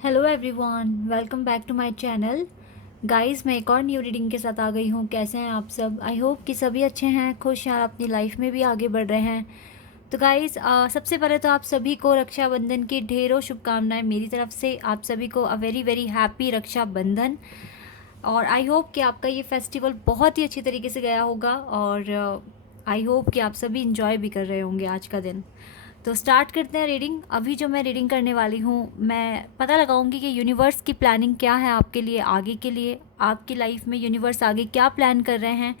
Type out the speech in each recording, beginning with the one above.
Hello everyone, welcome back to my channel. Guys, मैं एक और न्यू रीडिंग के साथ आ गई हूँ। कैसे हैं आप सब? आई होप कि सभी अच्छे हैं, खुश हैं, अपनी लाइफ में भी आगे बढ़ रहे हैं। तो गाइस, सबसे पहले तो आप सभी को रक्षाबंधन की ढेरों शुभकामनाएं मेरी तरफ से। आप सभी को a very very happy Rakshabandhan. और आई होप कि आपका ये फेस्टिवल बहुत ही अच्छी तरीके से गया होगा, और आई होप कि आप सभी इंजॉय भी कर रहे होंगे आज का दिन। तो स्टार्ट करते हैं रीडिंग। अभी जो मैं रीडिंग करने वाली हूँ, मैं पता लगाऊंगी कि यूनिवर्स की प्लानिंग क्या है आपके लिए, आगे के लिए। आपकी लाइफ में यूनिवर्स आगे क्या प्लान कर रहे हैं,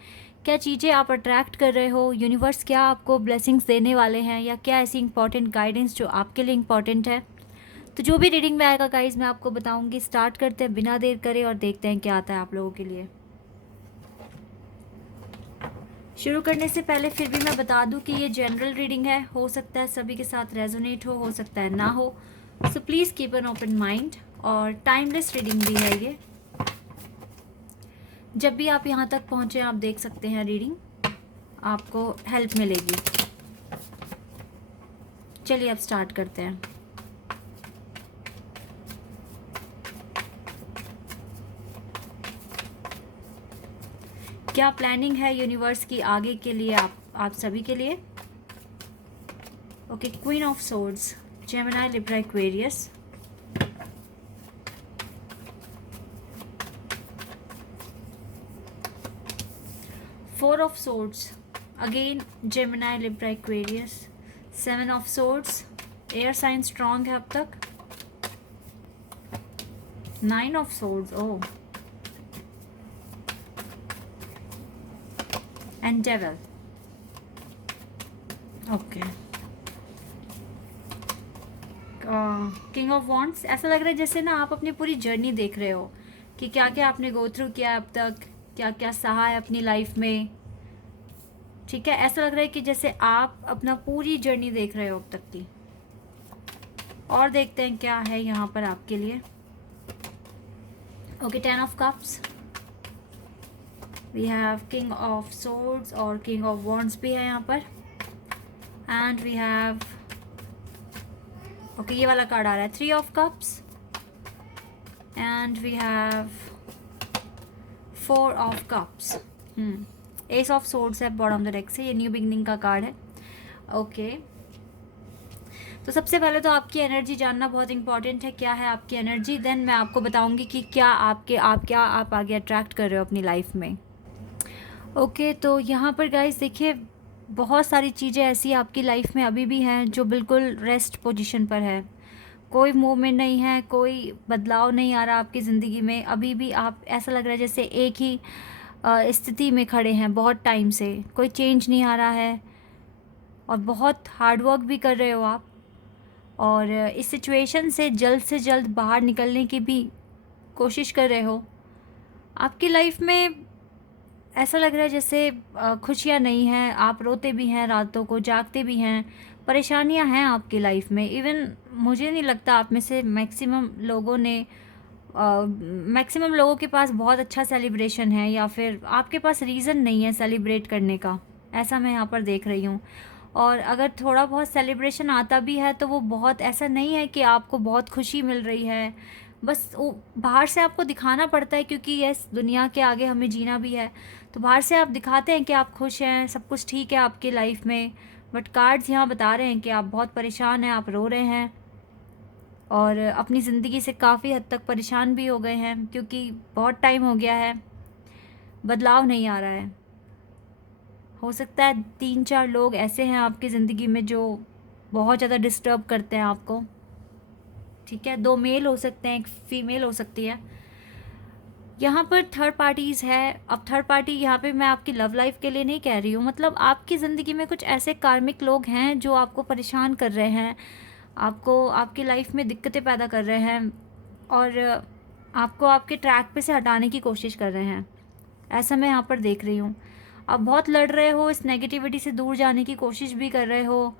क्या चीज़ें आप अट्रैक्ट कर रहे हो, यूनिवर्स क्या आपको ब्लेसिंग्स देने वाले हैं, या क्या ऐसी इंपॉर्टेंट गाइडेंस जो आपके लिए इंपॉर्टेंट है। तो जो भी रीडिंग में आएगा गाइज, मैं आपको बताऊंगी। स्टार्ट करते हैं बिना देर करे और देखते हैं क्या आता है आप लोगों के लिए। शुरू करने से पहले फिर भी मैं बता दूं कि ये जनरल रीडिंग है, हो सकता है सभी के साथ रेजोनेट हो सकता है ना हो। So please keep an open mind. और टाइमलेस रीडिंग भी है ये। जब भी आप यहाँ तक पहुँचे, आप देख सकते हैं रीडिंग, आपको हेल्प मिलेगी। चलिए अब स्टार्ट करते हैं। क्या प्लानिंग है यूनिवर्स की आगे के लिए, आप सभी के लिए? Okay, queen of swords, Gemini, Libra, Aquarius. Four of swords, again Gemini, Libra, Aquarius. Seven of swords, air sign strong है अब तक। Nine of swords, oh, and devil. Okay, king of wands. ऐसा लग रहा है जैसे ना आप अपनी पूरी जर्नी देख रहे हो कि क्या क्या आपने गो थ्रू किया अब तक, क्या क्या सहा है अपनी लाइफ में। ठीक है, ऐसा लग रहा है कि जैसे आप अपना पूरी जर्नी देख रहे हो अब तक की। और देखते हैं क्या है यहाँ पर आपके लिए। Okay, ten of cups, we have king of swords और किंग ऑफ वॉन्ड्स भी है यहाँ पर। एंड वी हैव, ओके, ये वाला कार्ड आ रहा है, three of cups. And we have four of cups. Ace of swords है बॉटम द डेक से। ये न्यू बिगनिंग का कार्ड है। ओके, तो सबसे पहले तो आपकी एनर्जी जानना बहुत इंपॉर्टेंट है। क्या है आपकी एनर्जी, देन मैं आपको बताऊंगी कि क्या आप आगे अट्रैक्ट कर रहे हो अपनी लाइफ में। ओके, तो यहाँ पर गाइस देखिए, बहुत सारी चीज़ें ऐसी आपकी लाइफ में अभी भी हैं जो बिल्कुल रेस्ट पोजीशन पर है। कोई मूवमेंट नहीं है, कोई बदलाव नहीं आ रहा आपकी ज़िंदगी में। अभी भी आप, ऐसा लग रहा है जैसे एक ही स्थिति में खड़े हैं बहुत टाइम से, कोई चेंज नहीं आ रहा है। और बहुत हार्ड वर्क भी कर रहे हो आप, और इस सिचुएशन से जल्द बाहर निकलने की भी कोशिश कर रहे हो। आपकी लाइफ में ऐसा लग रहा है जैसे खुशियाँ नहीं हैं, आप रोते भी हैं, रातों को जागते भी हैं, परेशानियां हैं आपकी लाइफ में। इवन मुझे नहीं लगता आप में से मैक्सिमम लोगों के पास बहुत अच्छा सेलिब्रेशन है, या फिर आपके पास रीज़न नहीं है सेलिब्रेट करने का। ऐसा मैं यहाँ पर देख रही हूँ। और अगर थोड़ा बहुत सेलिब्रेशन आता भी है तो वो बहुत, ऐसा नहीं है कि आपको बहुत खुशी मिल रही है। बस वो बाहर से आपको दिखाना पड़ता है, क्योंकि यस, दुनिया के आगे हमें जीना भी है। तो बाहर से आप दिखाते हैं कि आप खुश हैं, सब कुछ ठीक है आपकी लाइफ में। बट कार्ड्स यहाँ बता रहे हैं कि आप बहुत परेशान हैं, आप रो रहे हैं, और अपनी ज़िंदगी से काफ़ी हद तक परेशान भी हो गए हैं, क्योंकि बहुत टाइम हो गया है, बदलाव नहीं आ रहा है। हो सकता है 3-4 लोग ऐसे हैं आपकी ज़िंदगी में जो बहुत ज़्यादा डिस्टर्ब करते हैं आपको। ठीक है, 2 मेल हो सकते हैं, 1 फीमेल हो सकती है। यहाँ पर थर्ड पार्टीज़ है। अब थर्ड पार्टी यहाँ पे मैं आपकी लव लाइफ के लिए नहीं कह रही हूँ, मतलब आपकी ज़िंदगी में कुछ ऐसे कार्मिक लोग हैं जो आपको परेशान कर रहे हैं, आपको आपकी लाइफ में दिक्कतें पैदा कर रहे हैं, और आपको आपके ट्रैक पे से हटाने की कोशिश कर रहे हैं। ऐसा मैं यहाँ पर देख रही हूँ। आप बहुत लड़ रहे हो, इस नेगेटिविटी से दूर जाने की कोशिश भी कर रहे हो,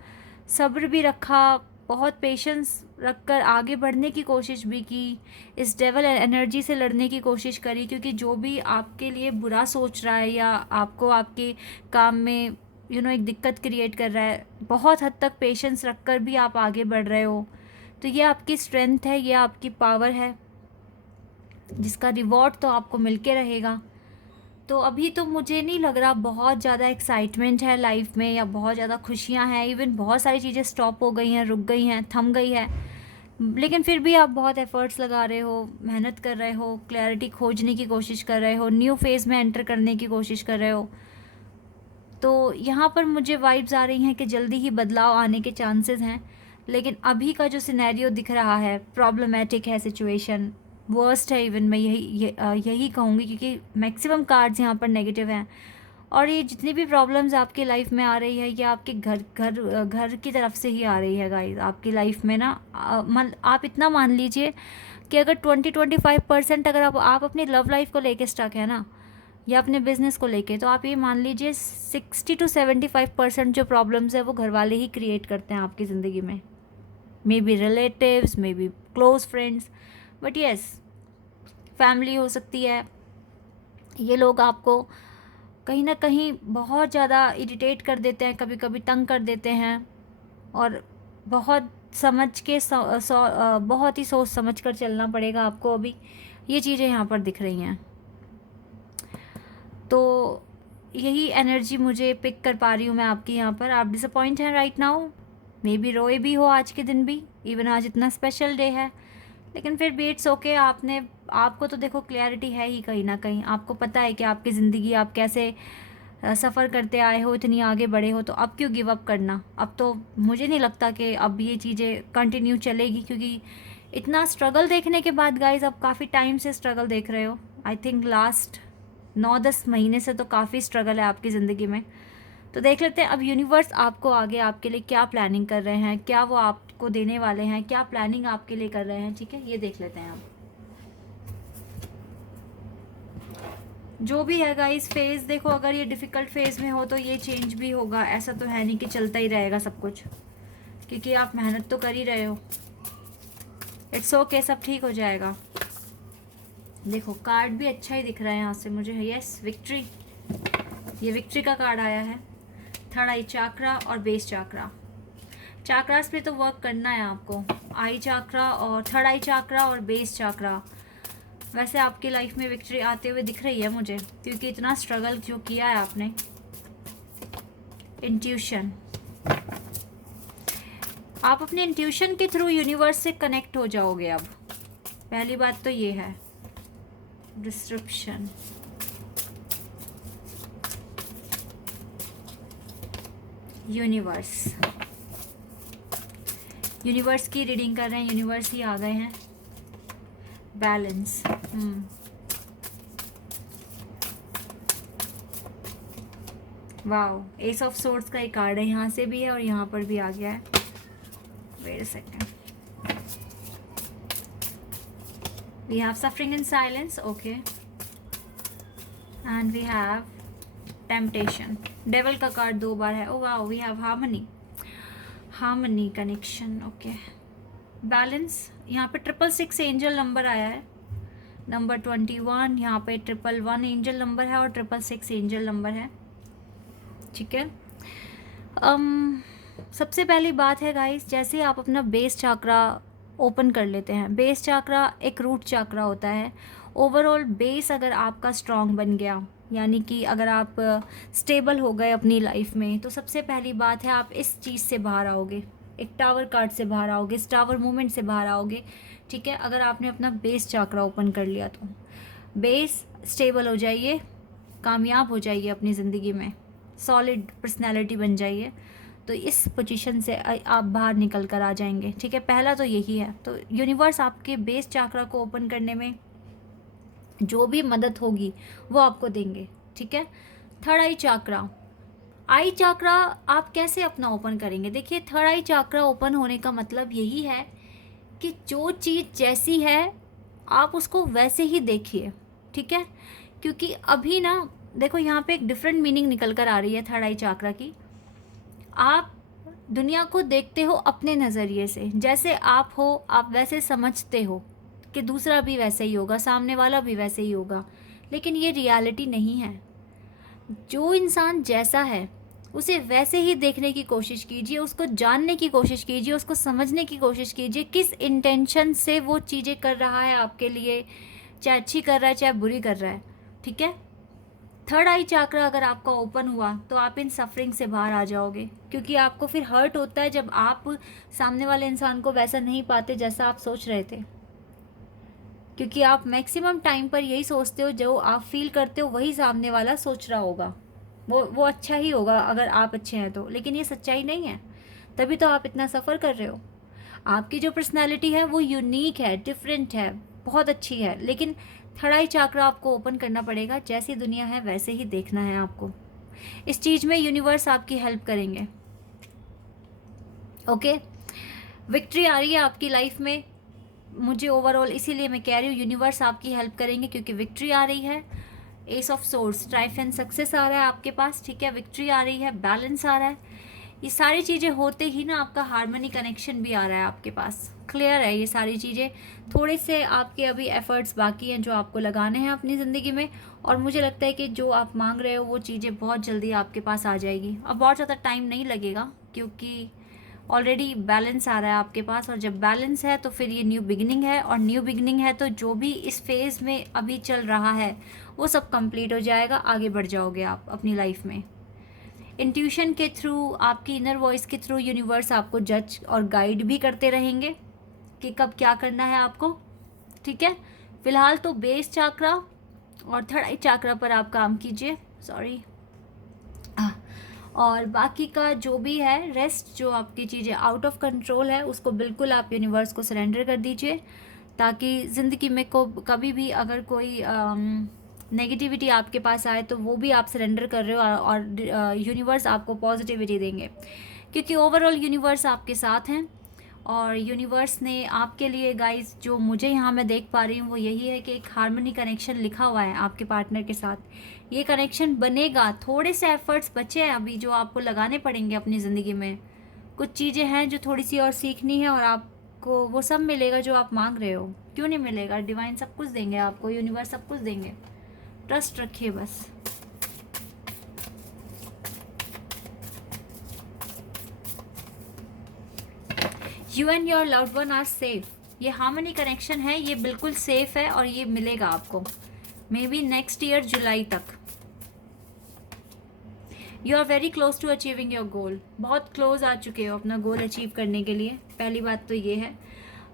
सब्र भी रखा, बहुत पेशेंस रखकर आगे बढ़ने की कोशिश भी की, इस डेवल एनर्जी से लड़ने की कोशिश करी, क्योंकि जो भी आपके लिए बुरा सोच रहा है या आपको आपके काम में एक दिक्कत क्रिएट कर रहा है, बहुत हद तक पेशेंस रखकर भी आप आगे बढ़ रहे हो। तो ये आपकी स्ट्रेंथ है, ये आपकी पावर है, जिसका रिवॉर्ड तो आपको मिल के रहेगा। तो अभी तो मुझे नहीं लग रहा बहुत ज़्यादा एक्साइटमेंट है लाइफ में या बहुत ज़्यादा खुशियाँ हैं। इवन बहुत सारी चीज़ें स्टॉप हो गई हैं, रुक गई हैं, थम गई है, लेकिन फिर भी आप बहुत एफ़र्ट्स लगा रहे हो, मेहनत कर रहे हो, क्लैरिटी खोजने की कोशिश कर रहे हो, न्यू फेज़ में एंटर करने की कोशिश कर रहे हो। तो यहाँ पर मुझे वाइब्स आ रही हैं कि जल्दी ही बदलाव आने के चांसेस हैं, लेकिन अभी का जो सिनेरियो दिख रहा है प्रॉब्लमेटिक है, सिचुएशन वर्स्ट है। इवन मैं यही कहूँगी, क्योंकि मैक्सिमम कार्ड्स यहाँ पर नेगेटिव हैं। और ये जितनी भी प्रॉब्लम्स आपकी लाइफ में आ रही है, ये आपके घर की तरफ से ही आ रही है गाइस। आपकी लाइफ में ना आप इतना मान लीजिए कि अगर 20-25% अगर आप अपनी लव लाइफ को लेके स्टक है ना, या अपने बिजनेस को लेके, तो आप ये मान लीजिए 60-75% जो प्रॉब्लम्स है वो घर वाले ही क्रिएट करते हैं आपकी ज़िंदगी में। May be relatives, may be close friends, but yes, family हो सकती है। ये लोग आपको कहीं ना कहीं बहुत ज़्यादा इरिटेट कर देते हैं, कभी कभी तंग कर देते हैं, और बहुत समझ के बहुत ही सोच समझ कर चलना पड़ेगा आपको। अभी ये चीज़ें यहाँ पर दिख रही हैं, तो यही एनर्जी मुझे पिक कर पा रही हूँ मैं आपकी यहाँ पर। आप डिसअपॉइंट हैं राइट नाउ, मे बी रोए भी हो आज के दिन भी, इवन आज इतना स्पेशल डे है, लेकिन फिर भी इट्स ओके। आपको तो देखो क्लैरिटी है ही कहीं ना कहीं, आपको पता है कि आपकी ज़िंदगी आप कैसे सफ़र करते आए हो, इतनी आगे बढ़े हो, तो अब क्यों गिव अप करना। अब तो मुझे नहीं लगता कि अब ये चीज़ें कंटिन्यू चलेगी, क्योंकि इतना स्ट्रगल देखने के बाद गाइज, अब काफ़ी टाइम से स्ट्रगल देख रहे हो। आई थिंक लास्ट 9-10 महीने से तो काफ़ी स्ट्रगल है आपकी ज़िंदगी में। तो देख लेते हैं अब यूनिवर्स आपको आगे आपके लिए क्या प्लानिंग कर रहे हैं, क्या वो आपको देने वाले हैं, क्या प्लानिंग आपके लिए कर रहे हैं। ठीक है, ये देख लेते हैं हम। जो भी है गाइस फेज़, देखो अगर ये डिफ़िकल्ट फेज़ में हो तो ये चेंज भी होगा, ऐसा तो है नहीं कि चलता ही रहेगा सब कुछ, क्योंकि आप मेहनत तो कर ही रहे हो। इट्स ओके, सब ठीक हो जाएगा। देखो कार्ड भी अच्छा ही दिख रहा है यहाँ से मुझे। यस, विक्ट्री, ये विक्ट्री का कार्ड आया है। थर्ड आई चाक्रा और बेस चाक्रा, चाक्रास पे तो वर्क करना है आपको। आई चाक्रा और थर्ड आई चाक्रा और बेस चाक्रा, वैसे आपकी लाइफ में विक्ट्री आते हुए दिख रही है मुझे, क्योंकि इतना स्ट्रगल जो किया है आपने। इंट्यूशन, आप अपने इंट्यूशन के थ्रू यूनिवर्स से कनेक्ट हो जाओगे अब, पहली बात तो ये है। डिस्क्रिप्शन, यूनिवर्स, यूनिवर्स की रीडिंग कर रहे हैं, यूनिवर्स ही आ गए हैं। Balance, wow, S of swords का एक कार्ड है, यहाँ से भी है और यहाँ पर भी आ गया है। Wait a second, we have suffering in silence, okay, and we have temptation. Devil का कार्ड 2 बार है। Oh wow, we have harmony, harmony connection, okay. Balance, यहाँ पे 666 एंजल नंबर आया है, नंबर 21, यहाँ पे 111 एंजल नंबर है और 666 एंजल नंबर है। ठीक है, सबसे पहली बात है गाइस, जैसे आप अपना बेस चाक्रा ओपन कर लेते हैं, बेस चाक्रा एक रूट चाक्रा होता है। ओवरऑल बेस अगर आपका स्ट्रॉन्ग बन गया, यानी कि अगर आप स्टेबल हो गए अपनी लाइफ में, तो सबसे पहली बात है आप इस चीज़ से बाहर आओगे, एक टावर कार्ड से बाहर आओगे, इस टावर मूवमेंट से बाहर आओगे। ठीक है, अगर आपने अपना बेस चाक्रा ओपन कर लिया तो बेस स्टेबल हो जाइए, कामयाब हो जाइए अपनी ज़िंदगी में, सॉलिड पर्सनैलिटी बन जाइए, तो इस पोजीशन से आप बाहर निकल कर आ जाएंगे। ठीक है, पहला तो यही है। तो यूनिवर्स आपके बेस चाक्रा को ओपन करने में जो भी मदद होगी वो आपको देंगे। ठीक है, थर्ड आई चाक्रा, आई चाक्रा आप कैसे अपना ओपन करेंगे। देखिए, थर्ड आई चाक्रा ओपन होने का मतलब यही है कि जो चीज़ जैसी है आप उसको वैसे ही देखिए। ठीक है, क्योंकि अभी ना देखो यहाँ पे एक डिफरेंट मीनिंग निकल कर आ रही है थर्ड आई चाक्रा की। आप दुनिया को देखते हो अपने नज़रिए से, जैसे आप हो आप वैसे समझते हो कि दूसरा भी वैसे ही होगा, सामने वाला भी वैसे ही होगा, लेकिन ये रियलिटी नहीं है। जो इंसान जैसा है उसे वैसे ही देखने की कोशिश कीजिए, उसको जानने की कोशिश कीजिए, उसको समझने की कोशिश कीजिए, किस इंटेंशन से वो चीज़ें कर रहा है आपके लिए, चाहे अच्छी कर रहा है चाहे बुरी कर रहा है, ठीक है। थर्ड आई चक्र अगर आपका ओपन हुआ तो आप इन सफरिंग से बाहर आ जाओगे, क्योंकि आपको फिर हर्ट होता है जब आप सामने वाले इंसान को वैसा नहीं पाते जैसा आप सोच रहे थे, क्योंकि आप मैक्सिमम टाइम पर यही सोचते हो, जो आप फील करते हो वही सामने वाला सोच रहा होगा, वो अच्छा ही होगा अगर आप अच्छे हैं तो, लेकिन ये सच्चाई नहीं है, तभी तो आप इतना सफ़र कर रहे हो। आपकी जो पर्सनालिटी है वो यूनिक है, डिफरेंट है, बहुत अच्छी है, लेकिन थर्ड आई चक्र आपको ओपन करना पड़ेगा। जैसी दुनिया है वैसे ही देखना है आपको। इस चीज़ में यूनिवर्स आपकी हेल्प करेंगे। ओके, विक्ट्री आ रही है आपकी लाइफ में, मुझे ओवरऑल इसीलिए मैं कह रही हूँ यूनिवर्स आपकी हेल्प करेंगे, क्योंकि विक्ट्री आ रही है। Ace of swords, triumph and success आ रहा है आपके पास, ठीक है, विक्ट्री आ रही है, बैलेंस आ रहा है, ये सारी चीज़ें होते ही ना आपका हार्मनी कनेक्शन भी आ रहा है आपके पास। क्लियर है ये सारी चीज़ें। थोड़े से आपके अभी एफर्ट्स बाकी हैं जो आपको लगाने हैं अपनी ज़िंदगी में, और मुझे लगता है कि जो आप मांग रहे हो वो चीज़ें बहुत जल्दी आपके पास आ जाएगी। अब बहुत ज़्यादा टाइम नहीं लगेगा, क्योंकि ऑलरेडी बैलेंस आ रहा है आपके पास, और जब बैलेंस है तो फिर ये न्यू बिगिनिंग है, और न्यू बिगिनिंग है तो जो भी इस फेज़ में अभी चल रहा है वो सब कंप्लीट हो जाएगा, आगे बढ़ जाओगे आप अपनी लाइफ में। इंट्यूशन के थ्रू, आपकी इनर वॉइस के थ्रू यूनिवर्स आपको जज और गाइड भी करते रहेंगे कि कब क्या करना है आपको, ठीक है। फिलहाल तो बेस चक्रा और थर्ड आई चक्रा पर आप काम कीजिए, सॉरी, और बाकी का जो भी है रेस्ट, जो आपकी चीज़ें आउट ऑफ कंट्रोल है उसको बिल्कुल आप यूनिवर्स को सरेंडर कर दीजिए, ताकि ज़िंदगी में को कभी भी अगर कोई नेगेटिविटी आपके पास आए तो वो भी आप सरेंडर कर रहे हो, और यूनिवर्स आपको पॉजिटिविटी देंगे, क्योंकि ओवरऑल यूनिवर्स आपके साथ हैं। और यूनिवर्स ने आपके लिए गाइस, जो मुझे यहाँ मैं देख पा रही हूँ वो यही है कि एक हार्मनी कनेक्शन लिखा हुआ है आपके पार्टनर के साथ। ये कनेक्शन बनेगा, थोड़े से एफर्ट्स बचे हैं अभी जो आपको लगाने पड़ेंगे अपनी ज़िंदगी में। कुछ चीज़ें हैं जो थोड़ी सी और सीखनी है, और आपको वो सब मिलेगा जो आप मांग रहे हो। क्यों नहीं मिलेगा, डिवाइन सब कुछ देंगे आपको, यूनिवर्स सब कुछ देंगे, ट्रस्ट रखिए बस। You and your loved one are safe. ये हार्मनी कनेक्शन है, ये बिल्कुल सेफ है, और ये मिलेगा आपको मे बी नेक्स्ट ईयर जुलाई तक। You are very close to achieving your goal, बहुत क्लोज आ चुके हो अपना गोल अचीव करने के लिए, पहली बात तो ये है।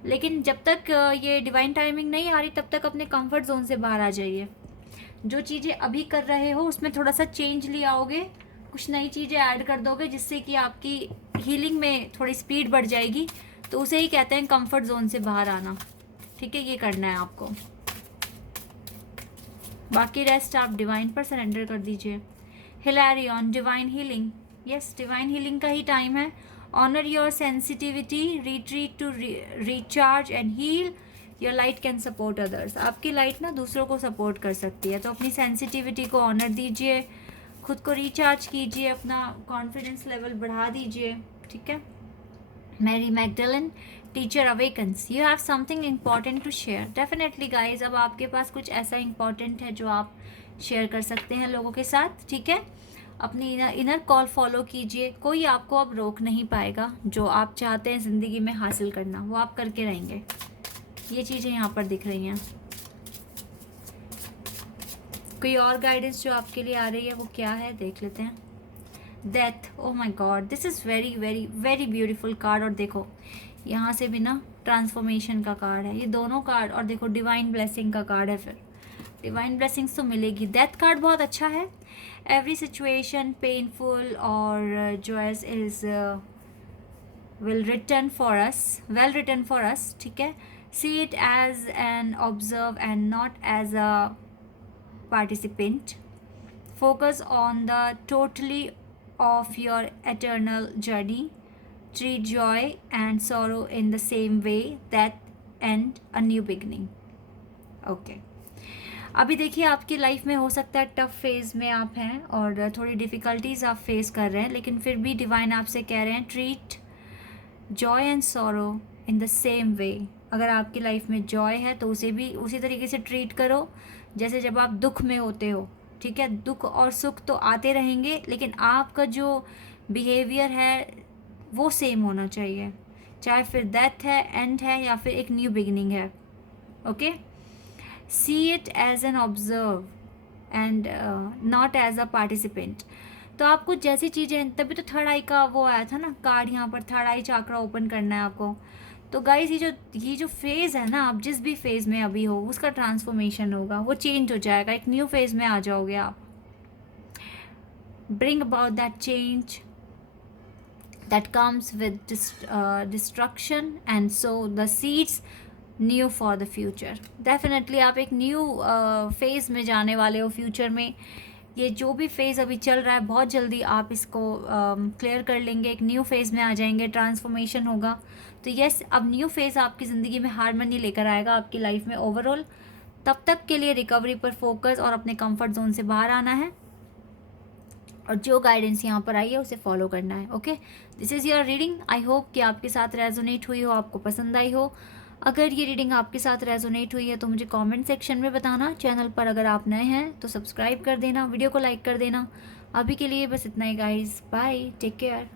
लेकिन जब तक ये डिवाइन टाइमिंग नहीं आ रही तब तक अपने कंफर्ट जोन से बाहर आ जाइए। जो चीज़ें अभी कर रहे हो उसमें थोड़ा सा चेंज ले आओगे, कुछ नई चीज़ें ऐड कर दोगे, जिससे कि आपकी हीलिंग में थोड़ी स्पीड बढ़ जाएगी, तो उसे ही कहते हैं कंफर्ट जोन से बाहर आना, ठीक है। ये करना है आपको, बाकी रेस्ट आप डिवाइन पर सरेंडर कर दीजिए। Hilarion, divine healing, yes, divine healing का ही टाइम है। Honour your sensitivity, retreat to recharge and heal, your light can support others. आपकी लाइट ना दूसरों को सपोर्ट कर सकती है, तो अपनी सेंसिटिविटी को ऑनर दीजिए, खुद को रिचार्ज कीजिए, अपना कॉन्फिडेंस लेवल बढ़ा दीजिए, ठीक है। Mary Magdalene, teacher awakens, you have something important to share. Definitely guys, अब आपके पास कुछ ऐसा इम्पॉर्टेंट है जो आप शेयर कर सकते हैं लोगों के साथ, ठीक है। अपनी इनर कॉल फॉलो कीजिए, कोई आपको अब रोक नहीं पाएगा। जो आप चाहते हैं ज़िंदगी में हासिल करना वो आप करके रहेंगे। ये चीज़ें यहाँ पर दिख रही हैं। कोई और गाइडेंस जो आपके लिए आ रही है वो क्या है, देख लेते हैं। Death, oh my God, this is very very very beautiful card. और देखो यहाँ से भी ना ट्रांसफॉर्मेशन का कार्ड है, ये दोनों कार्ड, और देखो डिवाइन ब्लेसिंग का कार्ड है, फिर डिवाइन ब्लेसिंग्स तो मिलेगी। डेथ कार्ड बहुत अच्छा है। एवरी सिचुएशन पेनफुल और joyous is will return for us, well return for us, ठीक है। See it as an observe and not as a participant. Focus on the totally of your eternal journey. Treat joy and sorrow in the same way that end a new beginning. Okay. अभी देखिए आपकी life में हो सकता है tough phase में आप हैं और थोड़ी डिफ़िकल्टीज़ आप फेस कर रहे हैं, लेकिन फिर भी डिवाइन आपसे कह रहे हैं treat Joy and sorrow in the same way. अगर आपकी लाइफ में जॉय है तो उसे भी उसी तरीके से ट्रीट करो जैसे जब आप दुख में होते हो, ठीक है, दुख और सुख तो आते रहेंगे, लेकिन आपका जो बिहेवियर है वो सेम होना चाहिए, चाहे फिर डेथ है, एंड है, या फिर एक न्यू बिगिनिंग है। Okay, see it as an observe and not as a participant. तो आपको जैसी चीज़ें, तभी तो थर्ड आई का वो आया था ना कार्ड, यहाँ पर थर्ड आई चाकरा ओपन करना है आपको। तो गाइस ये जो फेज़ है ना, आप जिस भी फेज़ में अभी हो उसका ट्रांसफॉर्मेशन होगा, वो चेंज हो जाएगा, एक न्यू फेज़ में आ जाओगे आप। Bring about that change that comes with destruction and sow the seeds new for the future। definitely आप एक न्यू फेज़ में जाने वाले हो फ्यूचर में। ये जो भी फेज़ अभी चल रहा है बहुत जल्दी आप इसको क्लियर कर लेंगे, एक न्यू फेज़ में आ जाएंगे, ट्रांसफॉर्मेशन होगा। तो यस, अब न्यू फेज़ आपकी ज़िंदगी में हार्मनी लेकर आएगा आपकी लाइफ में ओवरऑल। तब तक के लिए रिकवरी पर फोकस और अपने कंफर्ट जोन से बाहर आना है, और जो गाइडेंस यहाँ पर आई है उसे फॉलो करना है। Okay, this is your reading. I hope कि आपके साथ रेजोनेट हुई हो, आपको पसंद आई हो। अगर ये रीडिंग आपके साथ रेजोनेट हुई है तो मुझे कमेंट सेक्शन में बताना। चैनल पर अगर आप नए हैं तो सब्सक्राइब कर देना, वीडियो को लाइक कर देना। अभी के लिए बस इतना ही गाइस, बाय, टेक केयर।